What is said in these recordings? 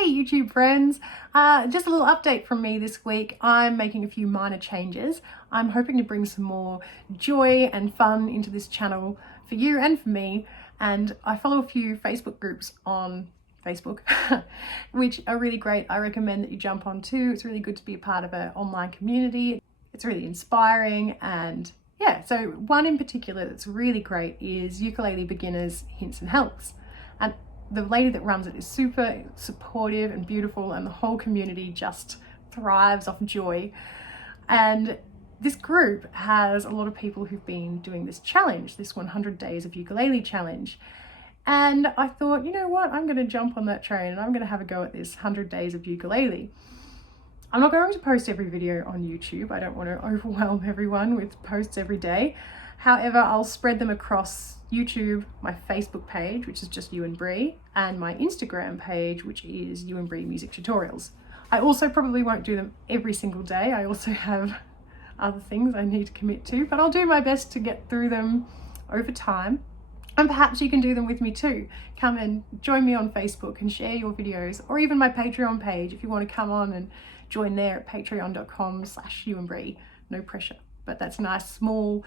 Hey YouTube friends, just a little update from me this week. I'm making a few minor changes. I'm hoping to bring some more joy and fun into this channel for you and for me, and I follow a few Facebook groups on Facebook which are really great. I recommend that you jump on too. It's really good to be a part of an online community. It's really inspiring, and yeah, so one in particular that's really great is Ukulele Beginners Hints and Helps. And the lady that runs it is super supportive and beautiful, and the whole community just thrives off joy. And this group has a lot of people who've been doing this challenge, this 100 days of ukulele challenge. And I thought, you know what, I'm going to jump on that train and I'm going to have a go at this 100 days of ukulele. I'm not going to post every video on YouTube. I don't want to overwhelm everyone with posts every day. However, I'll spread them across YouTube, my Facebook page, which is just You and Bree, and my Instagram page, which is You and Bree Music Tutorials. I also probably won't do them every single day. I also have other things I need to commit to, but I'll do my best to get through them over time. And perhaps you can do them with me too. Come and join me on Facebook and share your videos, or even my Patreon page if you want to come on and join there at patreon.com/youandbree. No pressure, but that's a nice small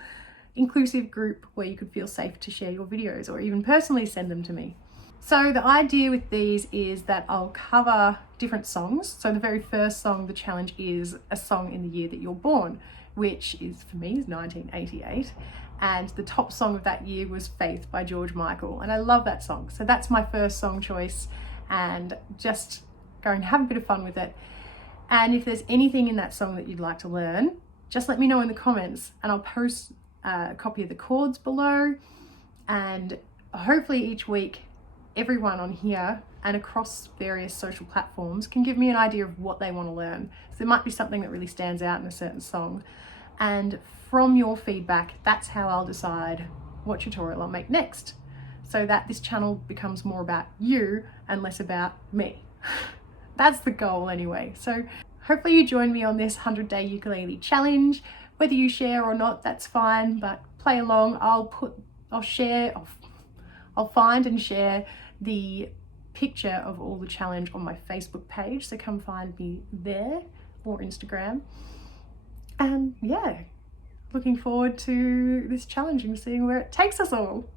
inclusive group where you could feel safe to share your videos or even personally send them to me. So the idea with these is that I'll cover different songs. So the very first song, the challenge is a song in the year that you're born, which is, for me, is 1988. And the top song of that year was Faith by George Michael. And I love that song. So that's my first song choice, and just going to have a bit of fun with it. And if there's anything in that song that you'd like to learn, just let me know in the comments and I'll post a copy of the chords below. And hopefully each week, everyone on here and across various social platforms can give me an idea of what they want to learn. So there might be something that really stands out in a certain song. And from your feedback, that's how I'll decide what tutorial I'll make next, so that this channel becomes more about you and less about me. That's the goal anyway. So hopefully you join me on this 100-day ukulele challenge. Whether you share or not, that's fine, but play along. I'll find and share the picture of all the challenge on my Facebook page, so come find me there, or Instagram. And yeah, looking forward to this challenge and seeing where it takes us all.